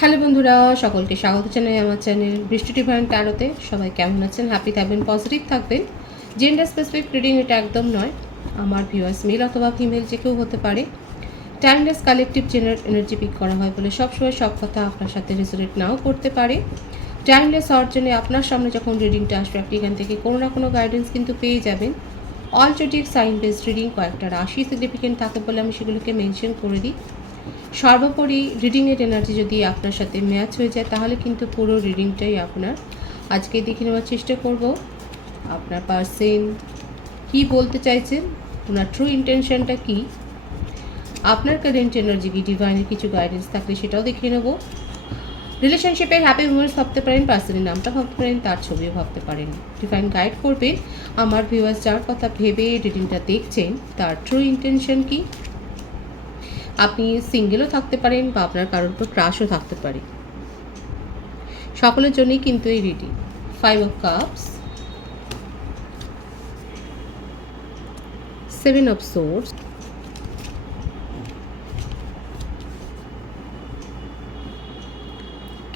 Hello বন্ধুরা, সকলকে স্বাগত জানাই আমার চ্যানেল বৃষ্টি ডিভাইন ট্যারোতে। সবাই কেমন আছেন? হ্যাপি থাকবেন, পজিটিভ থাকবেন। জেন্ডার স্পেসিফিক রিডিং এটা একদম নয়। আমার ভিউয়ার্স মেল অথবা ফিমেল যে কেউ হতে পারে। Timeless collective general energy pick করা হয় বলে সবসময় সব কথা আপনার সাথে রেজোনেট নাও করতে পারে। টাইমলেস হওয়ার জন্য আপনার সামনে যখন রিডিংটা আসবে আপনি এখান থেকে কোনো না কোনো গাইডেন্স কিন্তু পেয়ে যাবেন। All zodiac sign based reading, কয়েকটা রাশি সিগনিফিকেন্ট থাকে বলে আমি সেগুলোকে মেনশন করে দিই। সর্বোপরি রিডিংয়ের এনার্জি যদি আপনার সাথে ম্যাচ হয়ে যায় তাহলে কিন্তু পুরো রিডিংটাই আপনার। আজকে দেখে নেওয়ার চেষ্টা করব আপনার পার্সন কি বলতে চাইছেন, ওনার ট্রু ইন্টেনশনটা কি, আপনার কারেন্ট এনার্জি কি, ডিভাইনের কিছু গাইডেন্স থাকলে সেটাও দেখে নেব। রিলেশনশিপের হ্যাপি মোমেন্টস ভাবতে পারেন, পার্সনের নামটা ভাবতে পারেন, তার ছবিও ভাবতে পারেন। ডিভাইন গাইড করবে আমার ভিউয়ার্স যার কথা ভেবে রিডিংটা দেখছেন তার ট্রু ইন্টেনশন কি। আপনি সিঙ্গেলও থাকতে পারেন বা আপনার কারোর উপর ক্রাশও থাকতে পারে, সকলের জন্যই কিন্তু এই reading. 5 of Cups, 7 of Swords,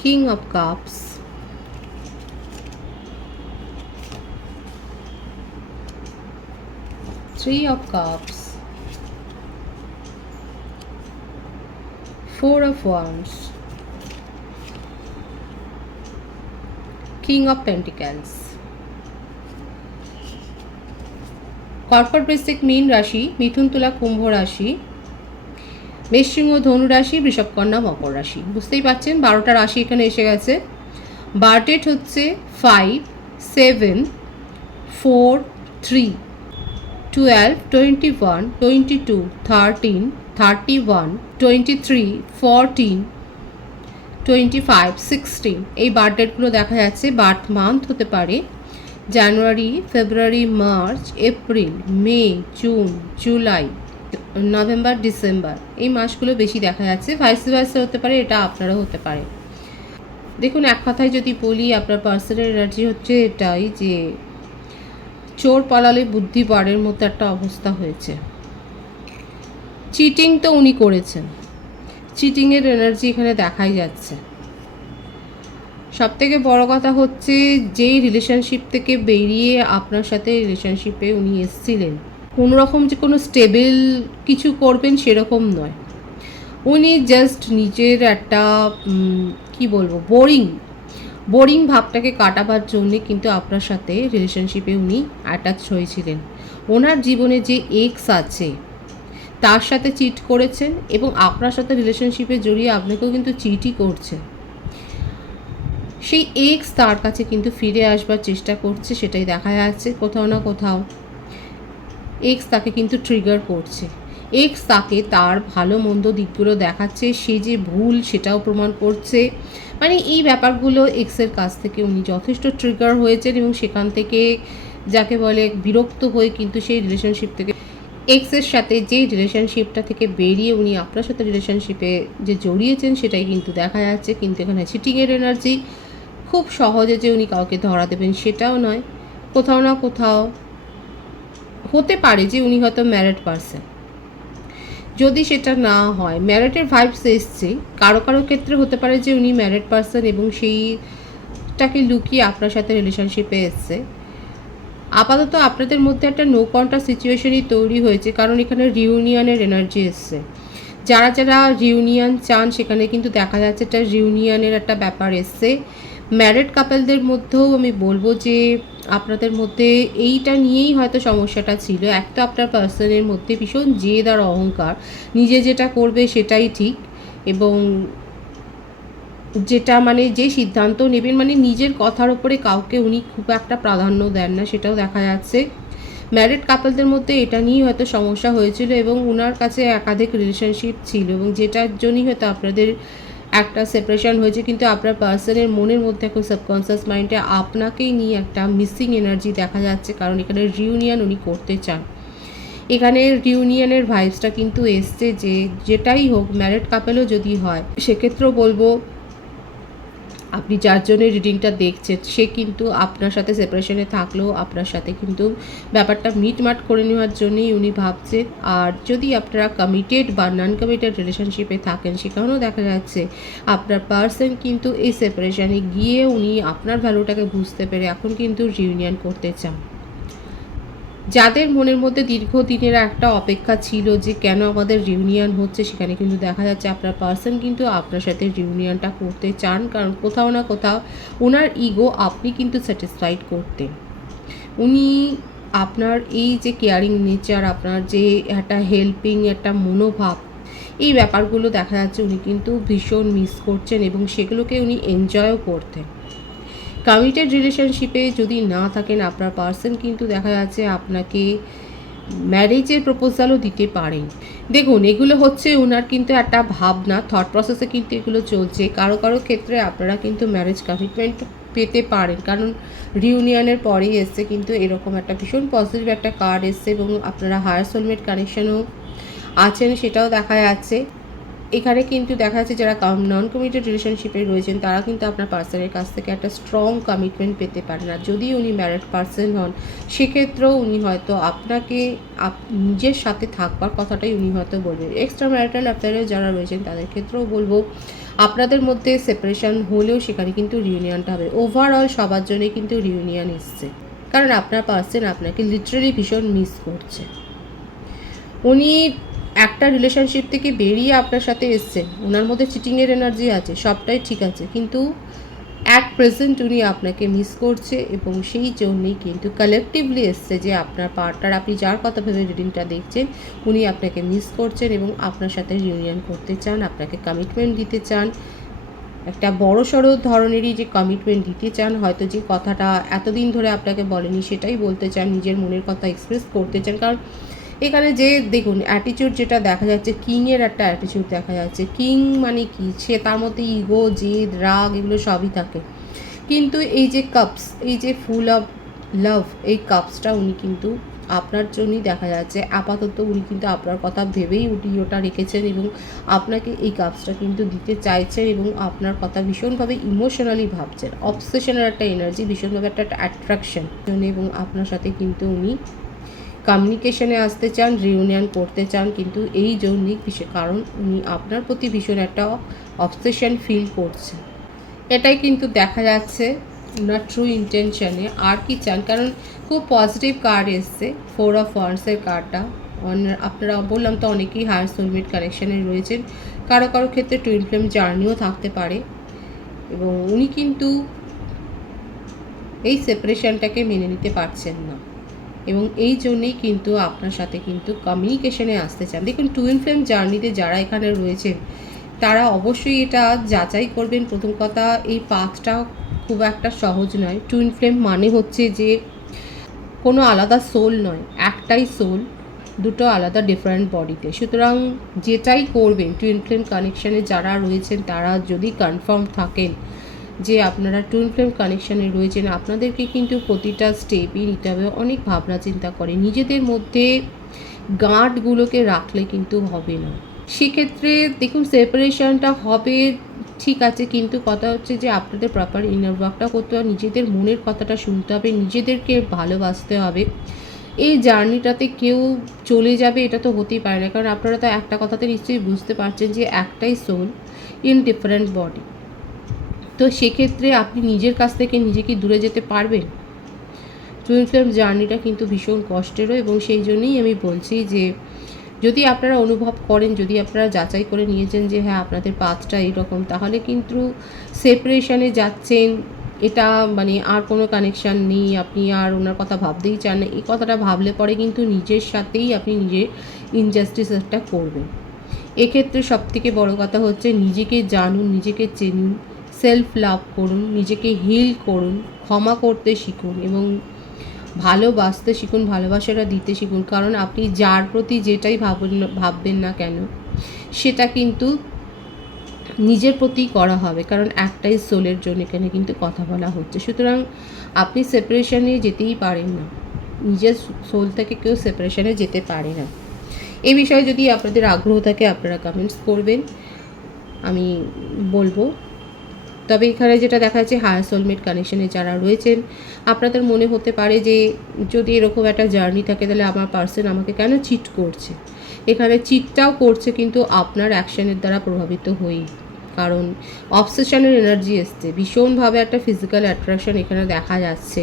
King of Cups, 3 of Cups, 4 of Wands, King of Pentacles। কর্কট বৃশ্চিক মীন রাশি, মিথুন তুলা কুম্ভ রাশি, মেষসিংহ ধনু রাশি, বৃষভ কন্যা মকর রাশি। বুঝতেই পারছেন 12টা রাশি এখানে এসে গেছে। বার ডেট হচ্ছে 5, 7, 4, 3, 12, 21, 22, 13, 31, 23, 14, 25, 16 এই বার্থ ডেটগুলো দেখা যাচ্ছে। বার্থ মান্থ হতে পারে জানুয়ারি, ফেব্রুয়ারি, মার্চ, এপ্রিল, মে, জুন, জুলাই, নভেম্বর, ডিসেম্বর এই মাসগুলো বেশি দেখা যাচ্ছে। ভাইস ভার্সা হতে পারে, এটা আপনারও হতে পারে। দেখুন, এক কথায় যদি বলি আপনার পার্সোনাল এনার্জি হচ্ছে এটাই যে চোর পালালে বুদ্ধি বাড়ের মতো একটা অবস্থা হয়েছে। চিটিং তো উনি করেছেন, চিটিংয়ের এনার্জি এখানে দেখাই যাচ্ছে। সবথেকে বড় কথা হচ্ছে যেই রিলেশনশিপ থেকে বেরিয়ে আপনার সাথে রিলেশনশিপে উনি এসেছিলেন, কোনো রকম যে কোনো স্টেবল কিছু করবেন সেরকম নয়। উনি জাস্ট নিজের একটা কি বলবো বোরিং ভাবটাকে কাটাবার জন্যে কিন্তু আপনার সাথে রিলেশনশিপে উনি অ্যাটাচ হয়েছিলেন। ওনার জীবনে যে এক্স আছে তার সাথে চিট করেছেন এবং আপনার সাথে রিলেশনশিপে জড়িয়ে আপনাকেও কিন্তু চিটই করছে। সেই এক্স তার কাছে কিন্তু ফিরে আসবার চেষ্টা করছে, সেটাই দেখা যাচ্ছে কোথাও না কোথাও। এক্স তাকে কিন্তু ট্রিগার করছে, এক্স তাকে তার ভালো মন্দ দিকগুলো দেখাচ্ছে, সে যে ভুল সেটাও প্রমাণ করছে। মানে এই ব্যাপারগুলো এক্সের কাছ থেকে উনি যথেষ্ট ট্রিগার হয়েছেন এবং সেখান থেকে যাকে বলে বিরক্ত হয়ে কিন্তু সেই রিলেশনশিপ থেকে এক্সের সাথে যে রিলেশনশিপটা থেকে বেরিয়ে উনি আপনার সাথে রিলেশনশিপে যে জড়িয়েছেন সেটাই কিন্তু দেখা যাচ্ছে। কিন্তু এখানে চিটিংয়ের এনার্জি, খুব সহজে যে উনি কাউকে ধরা দেবেন সেটাও নয়। কোথাও না কোথাও হতে পারে যে উনি হয়তো ম্যারিড পারসন, যদি সেটা না হয় ম্যারিডের ভাইবস এসছে কারো কারো ক্ষেত্রে হতে পারে যে উনি ম্যারিড পারসন এবং সেইটাকে লুকিয়ে আপনার সাথে রিলেশনশিপে এসছে। আপাতত আপনাদের মধ্যে একটা নো কন্ট্যাক্ট সিচুয়েশনই তৈরি হয়েছে, কারণ এখানে রিউনিয়নের এনার্জি এসছে। যারা যারা রিউনিয়ন চান সেখানে কিন্তু দেখা যাচ্ছে একটা রিউনিয়নের একটা ব্যাপার এসছে। ম্যারিড কাপলদের মধ্যেও আমি বলবো যে আপনাদের মধ্যে এইটা নিয়েই হয়তো সমস্যাটা ছিল। এক তো আপনার পার্সনের মধ্যে ভীষণ জেদ আর অহংকার, নিজে যেটা করবে সেটাই ঠিক, এবং যেটা মানে যে সিদ্ধান্ত নেবেন মানে নিজের কথার ওপরে কাউকে উনি খুব একটা প্রাধান্য দেন না, সেটাও দেখা যাচ্ছে। ম্যারিড কাপলদের মধ্যে এটা নিয়েই হয়তো সমস্যা হয়েছিল এবং ওনার কাছে একাধিক রিলেশনশিপ ছিল এবং যেটার জন্যই হয়তো আপনাদের একটা সেপারেশন হয়েছে। কিন্তু আপনার পার্সনের মনের মধ্যে এখন সাবকনসিয়াস মাইন্ডে আপনাকেই নিয়ে একটা মিসিং এনার্জি দেখা যাচ্ছে, কারণ এখানে রিউনিয়ন উনি করতে চান। এখানে রিউনিয়নের ভাইবসটা কিন্তু এসছে যে যেটাই হোক ম্যারিড কাপেলও যদি হয় সেক্ষেত্রেও বলবো আপনি যার জন্য রিডিংটা দেখছেন সে কিন্তু আপনার সাথে সেপারেশনে থাকলেও আপনার সাথে কিন্তু ব্যাপারটা মিটমাট করে নেওয়ার জন্যই উনি ভাবছেন। আর যদি আপনারা কমিটেড বা নন কমিটেড রিলেশনশিপে থাকেন, সেখানেও দেখা যাচ্ছে আপনার পার্সন কিন্তু এই সেপারেশনে গিয়ে উনি আপনার ভ্যালুটাকে বুঝতে পেরে এখন কিন্তু রিউনিয়ন করতে চান। যাদের মনের মধ্যে দীর্ঘদিনের একটা অপেক্ষা ছিল যে কেন আমাদের রিউনিয়ন হচ্ছে, সেখানে কিন্তু দেখা যাচ্ছে আপনার পার্সন কিন্তু আপনার সাথে রিউনিয়নটা করতে চান, কারণ কোথাও না কোথাও ওনার ইগো আপনি কিন্তু স্যাটিসফাইড করতেন। উনি আপনার এই যে কেয়ারিং নেচার, আপনার যে একটা হেল্পিং একটা মনোভাব, এই ব্যাপারগুলো দেখা যাচ্ছে উনি কিন্তু ভীষণ মিস করছেন এবং সেগুলোকে উনি এনজয়ও করতেন। কমিটেড রিলেশনশিপে যদি না থাকেন আপনার পার্সন কিন্তু দেখা যাচ্ছে আপনাকে ম্যারেজের প্রপোজালও দিতে পারেন। দেখুন, এগুলো হচ্ছে ওনার কিন্তু একটা ভাবনা, থট প্রসেসে কিন্তু এগুলো চলছে। কারো কারো ক্ষেত্রে আপনারা কিন্তু ম্যারেজ কমিটমেন্ট পেতে পারেন, কারণ রিউনিয়নের পরেই এসছে কিন্তু এরকম একটা ভীষণ পজিটিভ একটা কার্ড এসছে এবং আপনারা হায়ার সোলমেট কানেকশনও আছেন সেটাও দেখা যাচ্ছে। এখানে কিন্তু দেখা যাচ্ছে যারা নন কমিটেড রিলেশনশিপে রয়েছেন তারা কিন্তু আপনার পার্সনের কাছ থেকে একটা স্ট্রং কমিটমেন্ট পেতে পারেন। আর যদি উনি ম্যারিড পার্সন হন, সেক্ষেত্রেও উনি হয়তো আপনাকে নিজের সাথে থাকবার কথাটাই উনি হয়তো বলবেন। এক্সট্রা ম্যারিটাল অ্যাফেয়ারে যারা রয়েছেন তাদের ক্ষেত্রেও বলবো আপনাদের মধ্যে সেপারেশন হলেও সেখানে কিন্তু রিউনিয়নটা হবে। ওভারঅল সবার জন্যই কিন্তু রিউনিয়ন এসছে, কারণ আপনার পার্সন আপনাকে লিটারালি ভীষণ মিস করছে। উনি একটা রিলেশনশিপ থেকে বেরিয়ে আপনার সাথে এসছেন, ওনার মধ্যে চিটিংয়ের এনার্জি আছে, সবটাই ঠিক আছে, কিন্তু অ্যাট প্রেজেন্ট উনি আপনাকে মিস করছে এবং সেই জন্যই কিন্তু কালেকটিভলি এসছে যে আপনার পার্টনার, আপনি যার কথা ভেবে রিডিংটা দেখছেন, উনি আপনাকে মিস করছেন এবং আপনার সাথে রিউনিয়ন করতে চান, আপনাকে কমিটমেন্ট দিতে চান, একটা বড় সড়ো ধরনেরই যে কমিটমেন্ট দিতে চান। হয়তো যে কথাটা এতদিন ধরে আপনাকে বলেনি সেটাই বলতে চান, নিজের মনের কথা এক্সপ্রেস করতে চান। কারণ এখানে যে দেখুন অ্যাটিটিউড যেটা দেখা যাচ্ছে, কিংয়ের একটা অ্যাটিটিউড দেখা যাচ্ছে। কিং মানে কি, সে তার মধ্যে ইগো, জেদ, রাগ এগুলো সবই থাকে, কিন্তু এই যে কাপস, এই যে ফুল অফ লাভ, এই কাপসটা উনি কিন্তু আপনার জন্যই দেখা যাচ্ছে। আপাতত উনি কিন্তু আপনার কথা ভেবেই ওটা রেখেছেন এবং আপনাকে এই কাপসটা কিন্তু দিতে চাইছেন এবং আপনার কথা ভীষণভাবে ইমোশনালি ভাবছেন। অবসেশনের একটা এনার্জি, ভীষণভাবে একটা অ্যাট্রাকশন, এবং আপনার সাথে কিন্তু উনি কমিউনিকেশনে আসতে চান, রিউনিয়ন করতে চান, কিন্তু এই জন্যই কারণ উনি আপনার প্রতি ভীষণ একটা অবসেশন ফিল করছে। এটাই কিন্তু দেখা যাচ্ছে ওনার ট্রু ইন্টেনশনে। আর কি চান, কারণ খুব পজিটিভ কার্ড এসছে, 4 অফ ওয়ান্ডসের কার্ডটা। আপনারা বললাম তো অনেকেই হায়ার সোলমেট কানেকশানে রয়েছেন, কারো কারো ক্ষেত্রে টুইন ফ্লেম জার্নিও থাকতে পারে এবং উনি কিন্তু এই সেপারেশনটাকে মেনে নিতে পারছেন না এবং এই জন্যেই কিন্তু আপনার সাথে কিন্তু কমিউনিকেশনে আসতে চান। দেখুন, টুইন ফ্লেম জার্নিতে যারা এখানে রয়েছেন তারা অবশ্যই এটা যাচাই করবেন। প্রথম কথা, এই পাথটা খুব একটা সহজ নয়। টুইন ফ্লেম মানে হচ্ছে যে কোনো আলাদা সোল নয়, একটাই সোল, দুটো আলাদা ডিফারেন্ট বডিতে। সুতরাং যেটাই করবেন, টুইন ফ্লেম কানেকশানে যারা রয়েছেন তারা যদি কনফার্ম থাকেন যে আপনারা টুইন ফ্লেম কানেকশানে রয়েছেন, আপনাদেরকে কিন্তু প্রতিটা স্টেপই নিতে হবে অনেক ভাবনা চিন্তা করে। নিজেদের মধ্যে গাঁটগুলোকে রাখলে কিন্তু হবে না। সেক্ষেত্রে দেখুন, সেপারেশনটা হবে ঠিক আছে, কিন্তু কথা হচ্ছে যে আপনাদের প্রপার ইনার ওয়ার্কটা করতে হবে, নিজেদের মনের কথাটা শুনতে হবে, নিজেদেরকে ভালোবাসতে হবে। এই জার্নিটাতে কেউ চলে যাবে এটা তো হতেই পারে না, কারণ আপনারা তো একটা কথাতে নিশ্চয়ই বুঝতে পারছেন যে একটাই সোল ইন ডিফারেন্ট বডি। তো সেক্ষেত্রে আপনি নিজের কাছ থেকে নিজেকে দূরে যেতে পারবেন? টুইন ফ্লেম জার্নিটা কিন্তু ভীষণ কষ্টেরও এবং সেই জন্যই আমি বলছি যে যদি আপনারা অনুভব করেন, যদি আপনারা যাচাই করে নিয়েছেন যে হ্যাঁ আপনাদের পাথটা এইরকম, তাহলে কিন্তু সেপারেশনে যাচ্ছেন, এটা মানে আর কোনো কানেকশান নেই, আপনি আর ওনার কথা ভাবতেই চান না, এই কথাটা ভাবলে পরে কিন্তু নিজের সাথেই আপনি নিজের ইনজাস্টিস একটা করবেন। এক্ষেত্রে সবথেকে বড় কথা হচ্ছে নিজেকে জানুন, নিজেকে চিনুন, সেলফ লাভ করুন, নিজেকে হিল করুন, ক্ষমা করতে শিখুন এবং ভালোবাসতে শিখুন, ভালোবাসাটা দিতে শিখুন। কারণ আপনি যার প্রতি যেটাই ভাববেন না কেন, সেটা কিন্তু নিজের প্রতিই করা হবে, কারণ একটাই সোলের জন্য এখানে কিন্তু কথা বলা হচ্ছে। সুতরাং আপনি সেপারেশনে যেতেই পারেন না, নিজের সোল থেকে কেউ সেপারেশনে যেতে পারে না। এই বিষয়ে যদি আপনাদের আগ্রহ থাকে আপনারা কমেন্টস করবেন, আমি বলবো। তবে এখানে যেটা দেখা যাচ্ছে হায়ার সোলমেট কানেকশনে যারা রয়েছেন, আপনাদের মনে হতে পারে যে যদি এরকম একটা জার্নি থাকে তাহলে আমার পার্সন আমাকে কেন চিট করছে। এখানে চিটটাও করছে কিন্তু আপনার অ্যাকশনের দ্বারা প্রভাবিত হয়েই, কারণ অবসেশনের এনার্জি এসছে, ভীষণভাবে একটা ফিজিক্যাল অ্যাট্রাকশন এখানে দেখা যাচ্ছে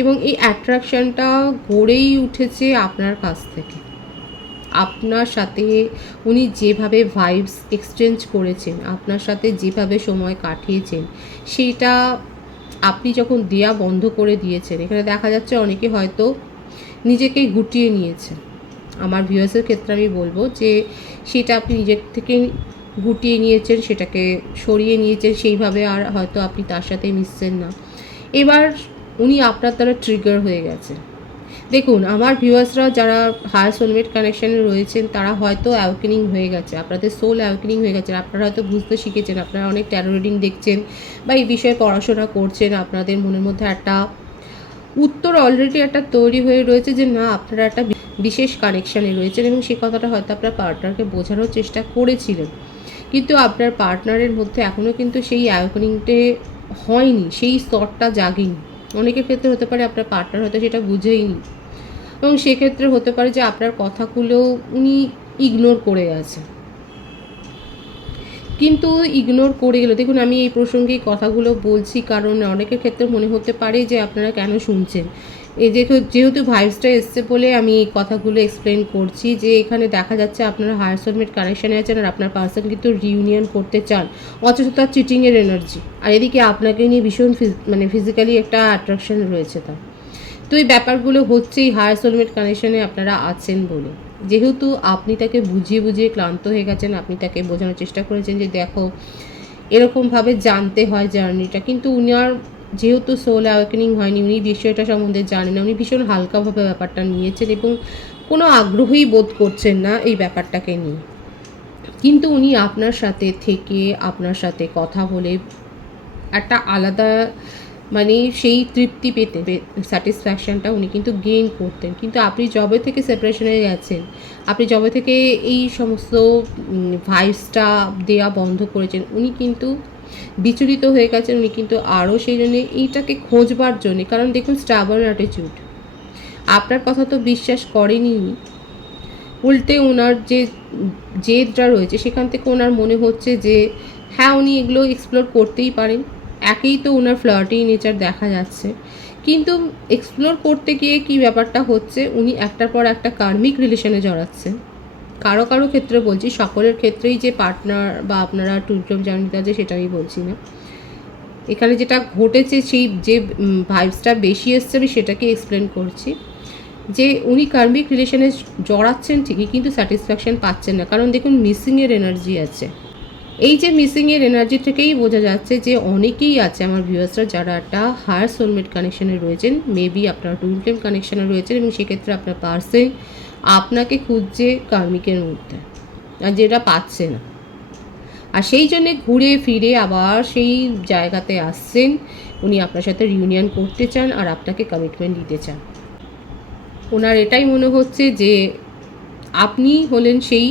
এবং এই অ্যাট্রাকশনটা গড়েই উঠেছে আপনার কাছ থেকে। আপনার সাথে উনি যেভাবে ভাইবস এক্সচেঞ্জ করেছেন, আপনার সাথে যেভাবে সময় কাটিয়েছেন, সেইটা আপনি যখন দেয়া বন্ধ করে দিয়েছেন, এখানে দেখা যাচ্ছে অনেকে হয়তো নিজেকে গুটিয়ে নিয়েছে। আমার ভিউয়ার্সের ক্ষেত্রে আমি বলবো যে সেটা আপনি নিজের থেকে গুটিয়ে নিয়েছেন, সেটাকে সরিয়ে নিয়েছেন, সেইভাবে আর হয়তো আপনি তার সাথে মিশছেন না। এবার উনি আপনার দ্বারা ট্রিগার হয়ে গেছে। দেখুন, আমার ভিউয়ার্সরা যারা হায়ার সোলমেট কানেকশানে রয়েছেন তারা হয়তো অ্যাওয়েকেনিং হয়ে গেছে, আপনাদের সোল অ্যাওয়েকেনিং হয়ে গেছে, আপনারা হয়তো বুঝতে শিখেছেন, আপনারা অনেক ট্যারো রিডিং দেখছেন বা এই বিষয়ে পড়াশোনা করছেন, আপনাদের মনের মধ্যে একটা উত্তর অলরেডি একটা তৈরি হয়ে রয়েছে যে না, আপনারা একটা বিশেষ কানেকশানে রয়েছেন এবং সেই কথাটা হয়তো আপনার পার্টনারকে বোঝানোর চেষ্টা করেছিলেন, কিন্তু আপনার পার্টনারের মধ্যে এখনও কিন্তু সেই অ্যাওয়েকেনিংটা হয়নি, সেই স্তরটা জাগেনি। অনেকের ক্ষেত্রে হতে পারে আপনার পার্টনার হয়তো সেটা বুঝেইনি এবং সেক্ষেত্রে হতে পারে যে আপনার কথাগুলো উনি ইগনোর করে গেছে। কিন্তু ইগনোর করে গেল, দেখুন আমি এই প্রসঙ্গে এই কথাগুলো বলছি কারণ অনেকের ক্ষেত্রে মনে হতে পারে যে আপনারা কেন শুনছেন। এই যেহেতু ভাইবসটা এসছে বলে আমি এই কথাগুলো এক্সপ্লেন করছি যে এখানে দেখা যাচ্ছে আপনারা হায়ার সোলমেট কানেকশানে আছেন আর আপনার পার্সন কিন্তু রিউনিয়ন করতে চান, অথচ তার চিটিংয়ের এনার্জি, আর এদিকে আপনাকে নিয়ে ভীষণ ফিজিক্যালি একটা অ্যাট্রাকশন রয়েছে তার। তো এই ব্যাপারগুলো হচ্ছেই হায়ার সোলমেট কানেকশানে আপনারা আছেন বলে। যেহেতু আপনি তাকে বুঝিয়ে বুঝিয়ে ক্লান্ত হয়ে গেছেন, আপনি তাকে বোঝানোর চেষ্টা করেছেন যে দেখো এরকমভাবে জানতে হয় জার্নিটা, কিন্তু উনার যেহেতু সোল অ্যাওয়েকেনিং হয়নি, উনি বিষয়টা সম্বন্ধে জানেন না, উনি ভীষণ হালকাভাবে ব্যাপারটা নিয়েছেন এবং কোনো আগ্রহই বোধ করছেন না এই ব্যাপারটাকে নিয়ে। কিন্তু উনি আপনার সাথে থেকে আপনার সাথে কথা বলে একটা আলাদা সেই তৃপ্তি পেতে, স্যাটিসফ্যাকশানটা উনি কিন্তু গেইন করতেন। কিন্তু আপনি যবে থেকে সেপারেশনে গেছেন, আপনি যবে থেকে এই সমস্ত ভাইবসটা দেওয়া বন্ধ করেছেন, উনি কিন্তু বিচলিত হয়ে গেছেন। উনি কিন্তু আরও সেই জন্যে এইটাকে খোঁজবার জন্যে, কারণ দেখুন স্টাবার্ন অ্যাটিটিউড, আপনার কথা তো বিশ্বাস করেনি, উল্টে ওনার যে জেদটা রয়েছে সেখান থেকে ওনার মনে হচ্ছে যে হ্যাঁ উনি এগুলো এক্সপ্লোর করতেই পারেন। একেই তো ওনার ফ্লার্টি নেচার দেখা যাচ্ছে, কিন্তু এক্সপ্লোর করতে গিয়ে কি ব্যাপারটা হচ্ছে, উনি একটার পর একটা কার্মিক রিলেশনে জড়াচ্ছেন। কারো কারো ক্ষেত্রে বলছি, সকলের ক্ষেত্রেই যে পার্টনার বা আপনারা টুইন ফ্লেম জার্নিতে আছে সেটা আমি বলছি না। এখানে যেটা ঘটেছে সেই যে ভাইবসটা বেশি এসছে আমি সেটাকে এক্সপ্লেন করছি যে উনি কার্মিক রিলেশনে জড়াচ্ছেন ঠিকই, কিন্তু স্যাটিসফ্যাকশান পাচ্ছেন না, কারণ দেখুন মিসিংয়ের এনার্জি আছে। এই যে মিসিংয়ের এনার্জি থেকেই বোঝা যাচ্ছে যে অনেকেই আছে আমার ভিউয়ার্সরা যারা একটা হায়ার সোলমেট কানেকশানে রয়েছেন, মেবি আপনার টুইন ফ্লেম কানেকশানে রয়েছেন এবং সেক্ষেত্রে আপনার পার্সন আপনাকে খুঁজছে কার্মিকের মধ্যে, আর যেটা পাচ্ছে না, আর সেই জন্যে ঘুরে ফিরে আবার সেই জায়গাতে আসছেন। উনি আপনার সাথে রিউনিয়ন করতে চান আর আপনাকে কমিটমেন্ট দিতে চান। ওনার এটাই মনে হচ্ছে যে আপনি হলেন সেই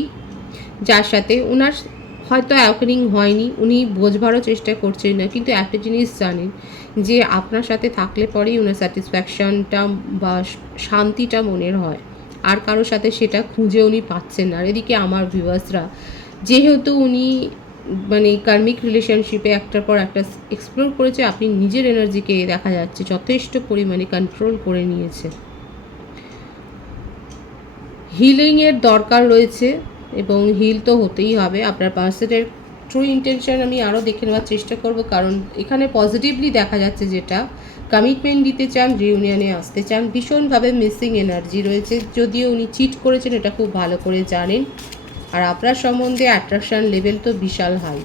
যার সাথে ওনার হয়তো অ্যাওয়েকেনিং হয়নি, উনি বোঝবারও চেষ্টা করছেন না, কিন্তু একটা জিনিস জানেন যে আপনার সাথে থাকলে পরেই ওনার স্যাটিসফ্যাকশানটা বা শান্তিটা মনের হয়, আর কারোর সাথে সেটা খুঁজে উনি পাচ্ছেন না। আর এদিকে আমার ভিউয়ার্সরা যেহেতু উনি কার্মিক রিলেশনশিপে একটার পর একটা এক্সপ্লোর করেছে, আপনি নিজের এনার্জিকে দেখা যাচ্ছে যথেষ্ট পরিমাণে কন্ট্রোল করে নিয়েছে। হিলিংয়ের দরকার রয়েছে এবং হিল তো হতেই হবে। আপনার পার্সনের ট্রু ইন্টেনশন আমি আরও দেখে নেওয়ার চেষ্টা করব, কারণ এখানে পজিটিভলি দেখা যাচ্ছে যেটা কমিটমেন্ট দিতে চান, রিউনিয়নে আসতে চান, ভীষণভাবে মিসিং এনার্জি রয়েছে। যদিও উনি চিট করেছেন এটা খুব ভালো করে জানেন, আর আপনার সম্বন্ধে অ্যাট্রাকশান লেভেল তো বিশাল হাই।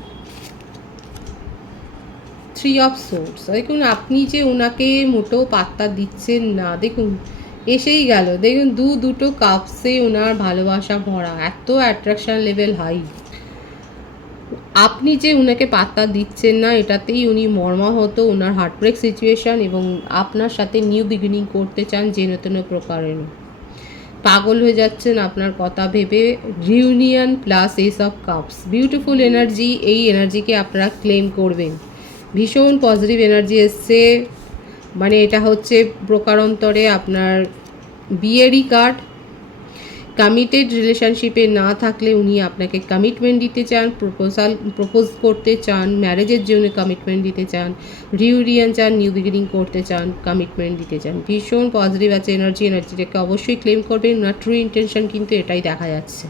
3 অফ সোর্স, দেখুন আপনি যে ওনাকে মোটেও পাত্তা দিচ্ছেন না, দেখুন এসেই গেল, দেখুন দুটো কাপসে ওনার ভালোবাসা ভরা, এত অ্যাট্রাকশান লেভেল হাই। আপনি যে ওনাকে পাত্তা দিচ্ছেন না এটাতেই উনি মর্মাহত, ওনার হার্টব্রেক সিচুয়েশান, এবং আপনার সাথে নিউ বিগিনিং করতে চান যেন তেন প্রকারেণ। পাগল হয়ে যাচ্ছেন আপনার কথা ভেবে। Reunion plus S of cups, beautiful energy, এই এনার্জিকে আপনারা ক্লেম করবেন। ভীষণ পজিটিভ এনার্জি এসছে, মানে এটা হচ্ছে প্রকারান্তরে আপনার বিয়েরই কার্ড। কমিটেড রিলেশনশিপে না থাকলে উনি আপনাকে কমিটমেন্ট দিতে চান, প্রপোজ করতে চান, ম্যারেজের জন্য কমিটমেন্ট দিতে চান, রিউনিয়ন চান, নিউ বিগিনিং করতে চান, কমিটমেন্ট দিতে চান। ভীষণ পজিটিভ আছে এনার্জিটাকে অবশ্যই ক্লেম করবেন। ওনার ট্রু ইন্টেনশন কিন্তু এটাই দেখা যাচ্ছে।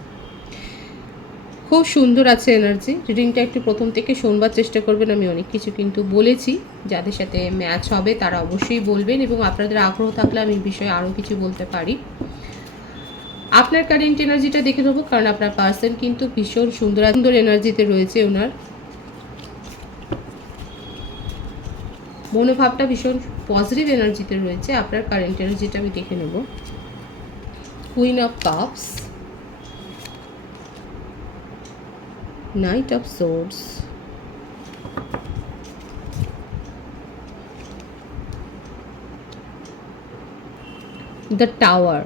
খুব সুন্দর আছে এনার্জি। রিডিংটা একটু প্রথম থেকে শোনবার চেষ্টা করবেন। আমি অনেক কিছু কিন্তু বলেছি, যাদের সাথে ম্যাচ হবে তারা অবশ্যই বলবেন, এবং আপনাদের আগ্রহ থাকলে আমি এই বিষয়ে আরও কিছু বলতে পারি। আপনার কারেন্ট এনার্জিটা দেখে নেবো, কারণ আপনার পার্সন কিন্তু ভীষণ সুন্দর সুন্দর এনার্জিতে রয়েছে। ওনার মনোভাবটা ভীষণ পজিটিভ এনার্জিতে রয়েছে। আপনার কারেন্ট এনার্জিটা আমি দেখে নেব। Queen of cups, night of swords, the tower.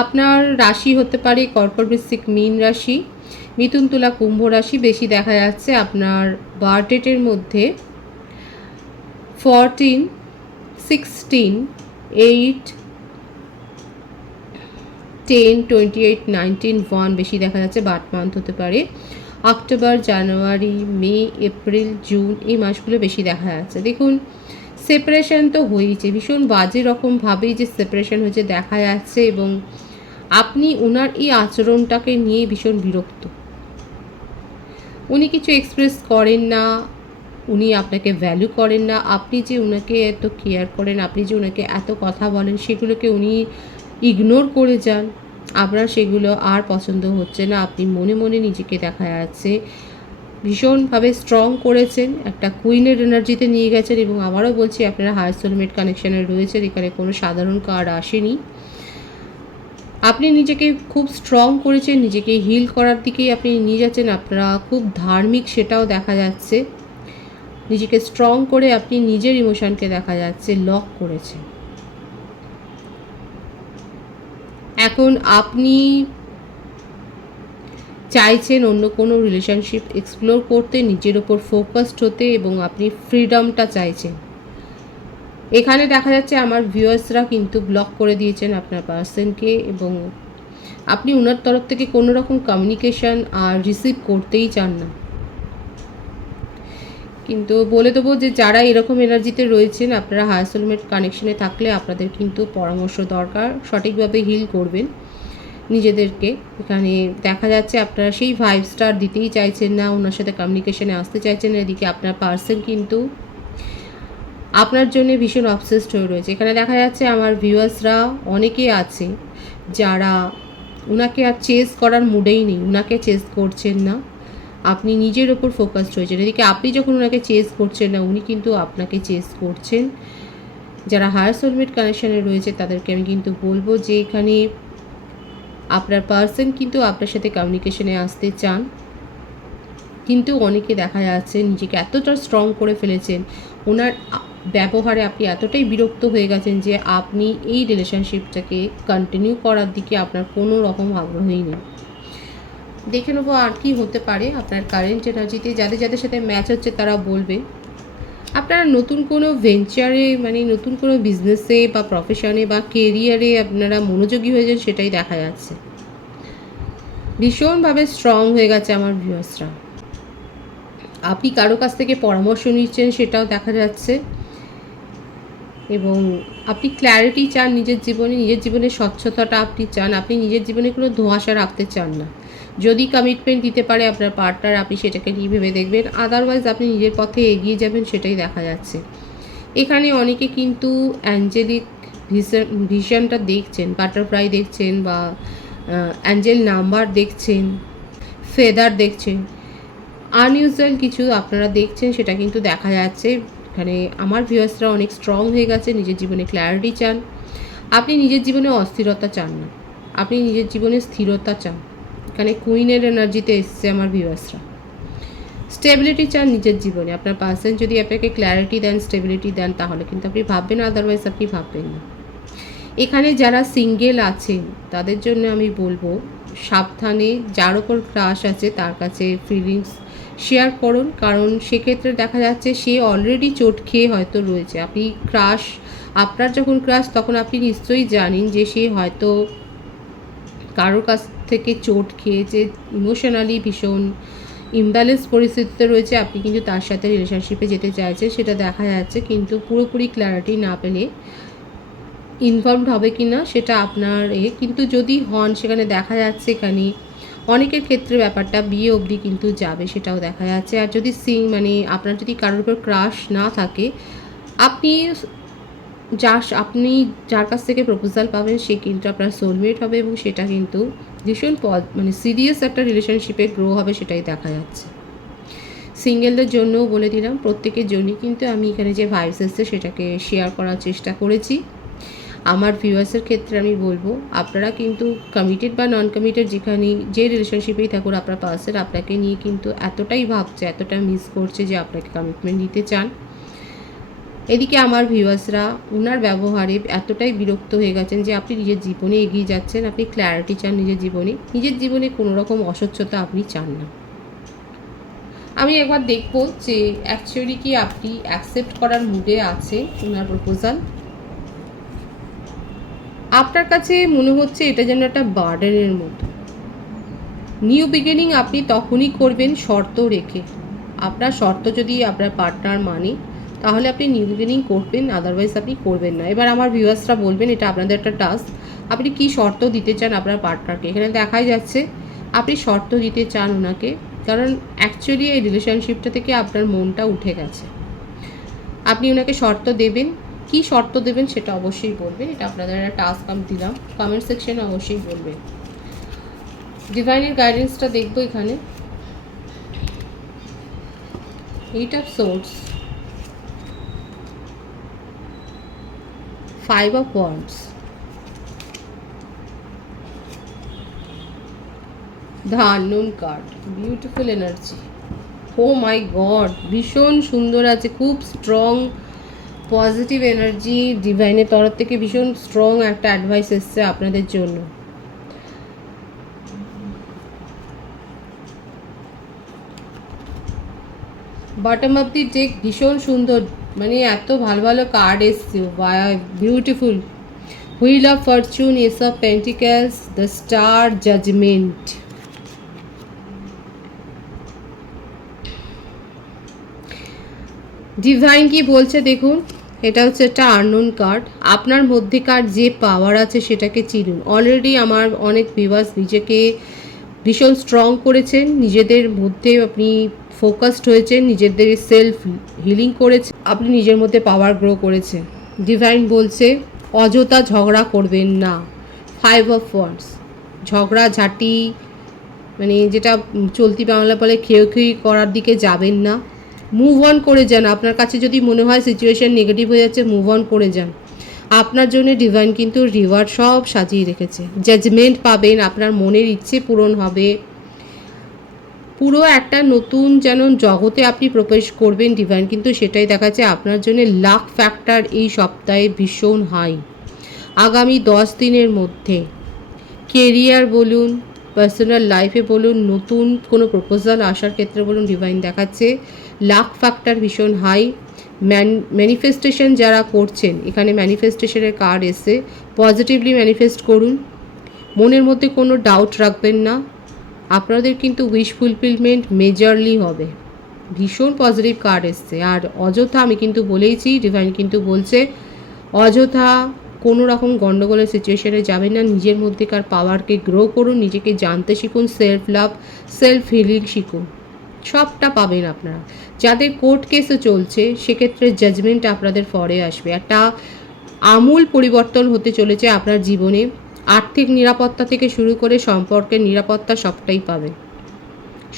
আপনার রাশি হতে পারে কর্কট, বৃশ্চিক, মীন রাশি, মিথুন, তুলা, কুম্ভ রাশি। বেশি দেখা যাচ্ছে আপনার বার্থ ডেটের মধ্যে 14, 16, 8, 10, 28, 19, 1 বেশি দেখা যাচ্ছে। বার্থ মান্থ হতে পারে অক্টোবর, জানুয়ারি, মে, এপ্রিল, জুন, এই মাসগুলো বেশি দেখা যাচ্ছে। দেখুন, সেপারেশন তো হয়েছে, ভীষণ বাজে রকমভাবেই যে সেপারেশন হয়েছে দেখা যাচ্ছে, এবং আপনি ওনার এই আচরণটাকে নিয়ে ভীষণ বিরক্ত। উনি কিছু এক্সপ্রেস করেন না, উনি আপনাকে ভ্যালু করেন না। আপনি যে ওনাকে এত কেয়ার করেন, আপনি যে ওনাকে এত কথা বলেন, সেগুলোকে উনি ইগনোর করে যান। আপনার সেগুলো আর পছন্দ হচ্ছে না। আপনি মনে মনে নিজেকে দেখা যাচ্ছে ভীষণভাবে স্ট্রং করেছেন, একটা কুইনের এনার্জিতে নিয়ে গেছেন। এবং আবারও বলছি, আপনারা হায়ার সোলমেট কানেকশানে রয়েছেন, এখানে কোনো সাধারণ কার্ড আসেনি। আপনি নিজেকে খুব স্ট্রং করেছেন, নিজেকে হিল করার দিকেই আপনি নিয়ে যাচ্ছেন। আপনারা খুব ধার্মিক, সেটাও দেখা যাচ্ছে। নিজেকে স্ট্রং করে আপনি নিজের ইমোশনকে দেখা যাচ্ছে লক করেছেন। এখন আপনি চাইছেন অন্য কোনো রিলেশনশিপ এক্সপ্লোর করতে, নিজের ওপর ফোকাসড হতে, এবং আপনি ফ্রিডমটা চাইছেন। এখানে দেখা যাচ্ছে আমার ভিউয়ার্সরা কিন্তু ব্লক করে দিয়েছেন আপনার পার্সনকে, এবং আপনি ওনার তরফ থেকে কোনো রকম কমিউনিকেশন আর রিসিভ করতেই চান না। কিন্তু বলে দেবো যে যারা এরকম এনার্জিতে রয়েছেন, আপনারা হায়ার সোলমেট কানেকশনে থাকলে আপনাদের কিন্তু পরামর্শ দরকার, সঠিকভাবে হিল করবেন নিজেদেরকে। এখানে দেখা যাচ্ছে আপনারা সেই 5 স্টার দিতেই চাইছেন না, ওনার সাথে কমিউনিকেশনে আসতে চাইছেন না। এদিকে আপনার পার্সন কিন্তু আপনার জন্য ভীষণ অবসেসড হয়ে রয়েছে। এখানে দেখা যাচ্ছে আমার ভিউয়ার্সরা অনেকে আছে যারা ওনাকে আর চেস করার মুডেই নেই, ওনাকে চেস করছেন না, আপনি নিজের ওপর ফোকাসড হয়েছেন। এদিকে আপনি যখন ওনাকে চেস করছেন না, উনি কিন্তু আপনাকে চেস করছেন। যারা হায়ার সোলমেট কানেকশানে রয়েছে তাদেরকে আমি কিন্তু বলবো যে এখানে আপনার পার্সন কিন্তু আপনার সাথে কমিউনিকেশনে আসতে চান, কিন্তু অনেকে দেখা যাচ্ছে নিজেকে এতটা স্ট্রং করে ফেলেছেন, ওনার ব্যবহারে আপনি এতটাই বিরক্ত হয়ে গেছেন যে আপনি এই রিলেশনশিপটাকে কন্টিনিউ করার দিকে আপনার কোনো রকম আগ্রহই নেই। দেখে নেবো আর কি হতে পারে আপনার কারেন্ট এনার্জিতে। যাদের যাদের সাথে ম্যাচ হচ্ছে তারা বলবে। আপনারা নতুন কোনো ভেঞ্চারে, মানে নতুন কোনো বিজনেসে বা প্রফেশনে বা কেরিয়ারে আপনারা মনোযোগী হয়ে যান, সেটাই দেখা যাচ্ছে। ভীষণভাবে স্ট্রং হয়ে গেছে আমার ভিউয়ার্সরা। আপনি কারো কাছ থেকে পরামর্শ নিচ্ছেন, সেটাও দেখা যাচ্ছে। এবং আপনি ক্ল্যারিটি চান নিজের জীবনে, নিজের জীবনের স্বচ্ছতাটা আপনি চান। আপনি নিজের জীবনে কোনো ধোঁয়াশা রাখতে চান না। যদি কমিটমেন্ট দিতে পারে আপনার পার্টনার, আপনি সেটাকে নিয়ে ভেবে দেখবেন। আদারওয়াইজ আপনি নিজের পথে এগিয়ে যাবেন, সেটাই দেখা যাচ্ছে। এখানে অনেকে কিন্তু অ্যাঞ্জেলিক ভিশনটা দেখছেন, বাটারফ্লাই দেখছেন, বা অ্যাঞ্জেল নাম্বার দেখছেন, ফেদার দেখছেন, আনইউজুয়াল কিছু আপনারা দেখছেন, সেটা কিন্তু দেখা যাচ্ছে। এখানে আমার ভিউয়ার্সরা অনেক স্ট্রং হয়ে গেছে, নিজের জীবনে ক্ল্যারিটি চান। আপনি নিজের জীবনে অস্থিরতা চান না, আপনি নিজের জীবনে স্থিরতা চান। এখানে কুইনের এনার্জিতে এসছে আমার ভিউয়ার্সরা। স্টেবিলিটি চান নিজের জীবনে। আপনার পার্সন যদি আপনাকে ক্ল্যারিটি দেন, স্টেবিলিটি দেন, তাহলে কিন্তু আপনি ভাববেন, আদারওয়াইজ আপনি ভাববেন না। এখানে যারা সিঙ্গেল আছেন তাদের জন্য আমি বলবো সাবধানে, যার ওপর ক্রাশ আছে তার কাছে ফিলিংস শেয়ার করুন, কারণ সেক্ষেত্রে দেখা যাচ্ছে সে অলরেডি চোট খেয়ে হয়তো রয়েছে। আপনি ক্রাশ, আপনার যখন ক্রাশ তখন আপনি নিশ্চয়ই জানেন যে সে হয়তো কারোর কাছ থেকে চোট খেয়েছে, ইমোশনালি ভীষণ ইমব্যালেন্স পরিস্থিতিতে রয়েছে। আপনি কিন্তু তার সাথে রিলেশনশিপে যেতে চাইছেন, সেটা দেখা যাচ্ছে, কিন্তু পুরোপুরি ক্ল্যারিটি না পেলে ইনভলভড হবে কি না সেটা আপনার কিন্তু যদি হন, সেখানে দেখা যাচ্ছে এখানে অনেকের ক্ষেত্রে ব্যাপারটা বিয়ে অবধি কিন্তু যাবে, সেটাও দেখা যাচ্ছে। আর যদি মানে আপনার যদি কারোর উপর ক্রাশ না থাকে, আপনি যার কাছ থেকে প্রপোজাল পাবেন সে কিন্তু আপনার সোলমেট হবে, এবং সেটা কিন্তু ভীষণ মানে সিরিয়াস একটা রিলেশনশিপে গ্রো হবে, সেটাই দেখা যাচ্ছে। সিঙ্গেলদের জন্যও বলে দিলাম, প্রত্যেকের জন্যই কিন্তু আমি এখানে যে ভাইবস এসছে সেটাকে শেয়ার করার চেষ্টা করেছি। আমার ভিউয়ার্সের ক্ষেত্রে আমি বলবো, আপনারা কিন্তু কমিটেড বা নন কমিটেড যে রিলেশনশিপেই থাকুন, আপনার পার্সন আপনাকে নিয়ে কিন্তু এতটাই ভাবছে, এতটা মিস করছে যে আপনাকে কমিটমেন্ট দিতে চান। এদিকে আমার ভিউয়ার্সরা ওনার ব্যবহারে এতটাই বিরক্ত হয়ে গেছেন যে আপনি নিজের জীবনে এগিয়ে যাচ্ছেন, আপনি ক্ল্যারিটি চান নিজের জীবনে কোনো রকম অস্বচ্ছতা আপনি চান না। আমি একবার দেখব যে অ্যাকচুয়ালি কি আপনি অ্যাকসেপ্ট করার মুডে আছে ওনার প্রপোজাল। আপনার কাছে মনে হচ্ছে এটা যেন একটা বার্ডেনের মতো। নিউ বিগিনিং আপনি তখনই করবেন শর্ত রেখে। আপনার শর্ত যদি আপনার পার্টনার মানে, তাহলে আপনি নিউ বিগিনিং করবেন, আদারওয়াইজ আপনি করবেন না। এবার আমার ভিউয়ার্সরা বলবেন, এটা আপনাদের একটা টাস্ক, আপনি কি শর্ত দিতে চান আপনার পার্টনারকে। এখানে দেখাই যাচ্ছে আপনি শর্ত দিতে চান ওনাকে, কারণ অ্যাকচুয়ালি এই রিলেশনশিপটা থেকে আপনার মনটা উঠে গেছে। আপনি ওনাকে শর্ত দেবেন, কি শর্ত দেবেন সেটা অবশ্যই বলবেন। এটা আপনাদের একটা টাস্ক আমি দিলাম, কমেন্ট সেকশনে অবশ্যই বলবেন। ডিভাইনের গাইডেন্সটা দেখবো এখানে। 8 of swords, 5 of wands, the unknown card, beautiful energy. Oh my god, ভীষণ সুন্দর আছে, খুব স্ট্রং পজিটিভ এনার্জি ডিভাইনের তরফ থেকে, ভীষণ স্ট্রং একটা অ্যাডভাইস এসছে আপনাদের জন্য। বটম অফ দি ডেক ভীষণ সুন্দর, মানে এত ভালো ভালো কার্ড এসছে, beautiful. Wheel of fortune, ace of pentacles, the star, judgement. Divine কি বলছে দেখুন, এটা হচ্ছে একটা আননোন কার্ড। আপনার মধ্যেকার যে পাওয়ার আছে সেটাকে চিনুন। অলরেডি আমার অনেক ভিউয়ার্স নিজেকে ভীষণ স্ট্রং করেছেন, নিজেদের মধ্যে আপনি ফোকাসড হয়েছেন, নিজেদের সেলফ হিলিং করেছেন, আপনি নিজের মধ্যে পাওয়ার গ্রো করেছেন। ডিভাইন বলছে অযথা ঝগড়া করবেন না। 5 অফ ওয়ান্ডস, ঝগড়াঝাটি মানে যেটা চলতি বাংলা বলে খেয়ে করার দিকে যাবেন না। মুভ অন করে যান। আপনার কাছে যদি মনে হয় সিচুয়েশান নেগেটিভ হয়ে যাচ্ছে, মুভ অন করে যান। আপনার জন্য ডিভাইন কিন্তু রিওয়ার্ড সব সাজিয়ে রেখেছে। জাজমেন্ট পাবেন, আপনার মনের ইচ্ছে পূরণ হবে, পুরো একটা নতুন যেন জগতে আপনি প্রবেশ করবেন। ডিভাইন কিন্তু সেটাই দেখাচ্ছে। আপনার জন্য লাক ফ্যাক্টর এই সপ্তাহে ভীষণ হাই। আগামী 10 দিনের মধ্যে কেরিয়ার বলুন, পার্সোনাল লাইফে বলুন, নতুন কোনো প্রপোজাল আসার ক্ষেত্রে বলুন, ডিভাইন দেখাচ্ছে লাক ফ্যাক্টর ভীষণ হাই। ম্যানিফেস্টেশন যারা করছেন, এখানে ম্যানিফেস্টেশনের কার্ড এসে, পজিটিভলি ম্যানিফেস্ট করুন, মনের মধ্যে কোনো ডাউট রাখবেন না। আপনাদের কিন্তু উইশ ফুলফিলমেন্ট মেজরলি হবে। ভীষণ পজিটিভ কার্ড এসছে। আর অযথা, আমি কিন্তু বলেইছি, ডিভাইন কিন্তু বলছে অযথা কোনো রকম গণ্ডগোলের সিচুয়েশনে যাবেন না। নিজের মধ্যেকার পাওয়ারকে গ্রো করুন, নিজেকে জানতে শিখুন, সেলফ লাভ, সেলফ হিলিং শিখুন, সবটা পাবেন আপনারা। যাদের কোর্ট কেসে চলছে সেক্ষেত্রে জাজমেন্ট আপনাদের ফরে আসবে। একটা আমূল পরিবর্তন হতে চলেছে আপনার জীবনে। আর্থিক নিরাপত্তা থেকে শুরু করে সম্পর্কের নিরাপত্তা সবটাই পাবেন।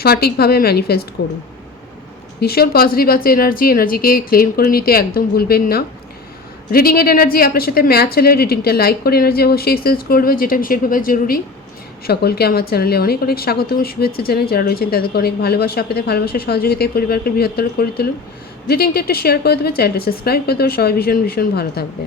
সঠিকভাবে ম্যানিফেস্ট করুন। ভীষণ পজিটিভ আছে এনার্জিকে ক্লেম করে নিতে একদম ভুলবেন না। রিডিংয়ের এনার্জি আপনার সাথে ম্যাচ হলে রিডিংটা লাইক করে এনার্জি অবশ্যই এক্সচেঞ্জ করবে, যেটা বিশেষভাবে জরুরি। সকলকে আমার চ্যানেলে অনেক অনেক স্বাগত এবং শুভেচ্ছা জানাই। যারা রয়েছেন তাদেরকে অনেক ভালোবাসা। আপনাদের ভালোবাসার সহযোগিতায় পরিবারকে বৃহত্তর করে তুলুন। রিডিংটা একটু শেয়ার করে দেবে, চ্যানেলটা সাবস্ক্রাইব করে দেবে। সবাই ভীষণ ভীষণ ভালো থাকবে।